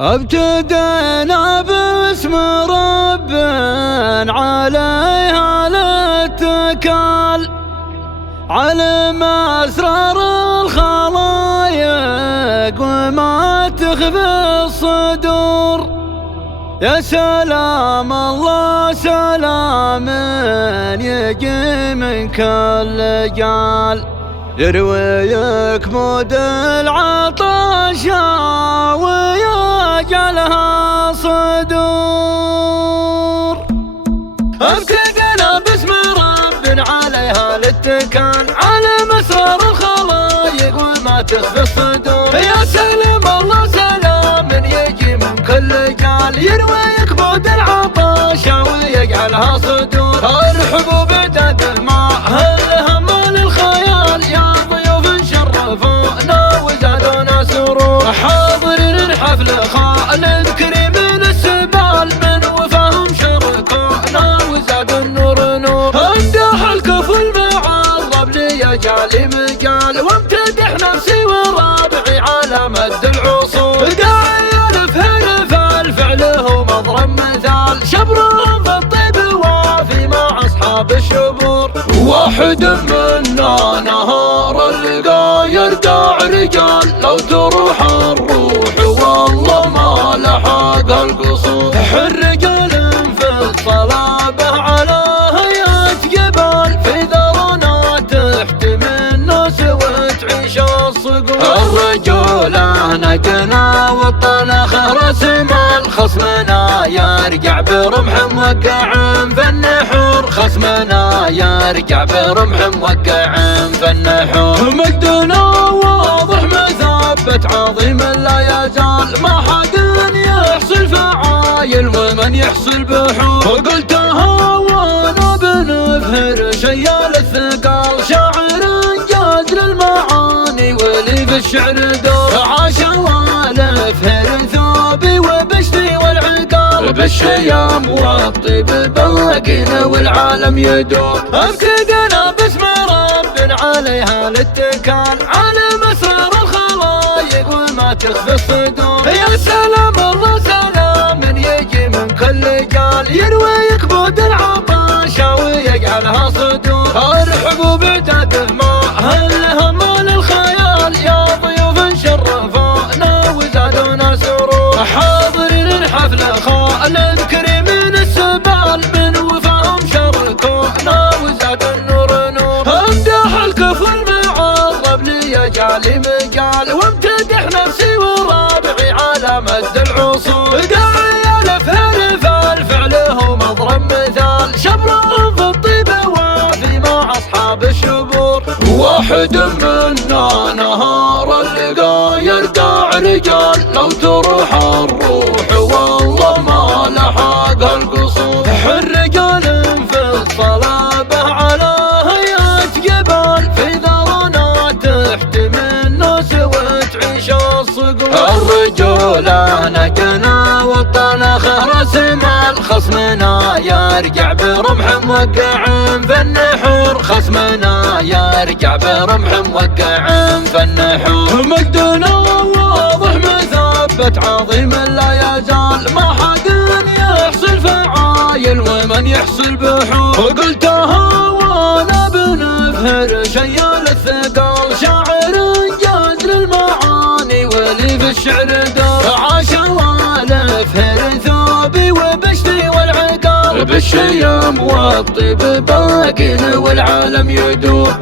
ابتدينا باسم رب عليها الاتكال، علم اسرار الخلايق وما تخفي الصدور. يا سلام الله سلام يجي من كل جال، يرويك مود العطش ويجعلها صدور. ابتدينا باسم رب عليها الاتكال، على مسرار الخلايق وما تخفي الصدور. يا سلام الله سلام يجي من كل جال، يرويك مود العطش ويجعلها صدور. الحبوب داد الماء الهم للخيال، يا ضيوف شرفونا وزادونا سرور. حاضرين الحفل خالد كريم السبال، من وفاهم شركونا وزاد النور نور. امدح الكفو المعرب لي جالي مجال، وامتدح نفسي ورابعي على مد العصور. داعي الف هرف الفعل هو مضرب مثال، شبرهم في الطيب وافي مع اصحاب الشبور. واحد منا نهار اللقا يرجع رجال، لو تروح الروح والله ما لحق القصور. الرجال في الصلابة على هيئة جبال، في ذرنا تحت منه وتعيش الصقور. الرجولة نقنا والطنخ راس مال، خصمنا يرجع برمح موقع في النحور. خصمنا يرجع برمح موقع في النحور. مجدنا واضح مثبت عظيم لا يزال، ما حد يحصل فعايل ومن يحصل بحور. وقلتها وانا بنفهر شيال الثقال، شاعر انجاز للمعاني ولي في الشعر دور. عاش والف هر ثوبي وبشتي والعقال، بالشيام والطيب باقين والعالم يدور. ابتدينا باسم رب عليها الاتكال، على مسرار الخلايق وما تخفي الصدور. يا سلام الله سلام يجي من كل جال، يرويك بود العطش ويجعلها صدور. الحبوب داد الماء الهم للخيال، يا ضيوف شرفونا وزادونا سرور. حاضرين الحفل خالد كريم السبال، من وفاهم شركونا وزاد النور نور. امدح الكفو المعرب لي جالي مجال، وامتدح نفسي ورابعي على مد العصور. داعي الف هرف الفعل هو مضرب مثال، شبرهم في الطيب وافي مع اصحاب الشبور. واحد منا نهار اللقا يرجع رجال، لو تروح الروح والله ما لحق القصور. الرجال في الصلابة على هيئة جبال، في ذرنا تحت منه وتعيش الصقور. الرجولة نقنا والطنخ راس مال، خصمنا يرجع برمح موقع في النحور. خصمنا يرجع برمح موقع في النحور. مجدنا واضح مثبت عظيم لا يزال، ما حد يحصل فعايل ومن يحصل بحور. وقلتها وانا بنفهر شيال الثقال، شاعر انجاز للمعاني ولي في الشعر دور. عاش والف هر ثوبي وبشتي والعقال، بالشيام والطيب باقين والعالم يدور.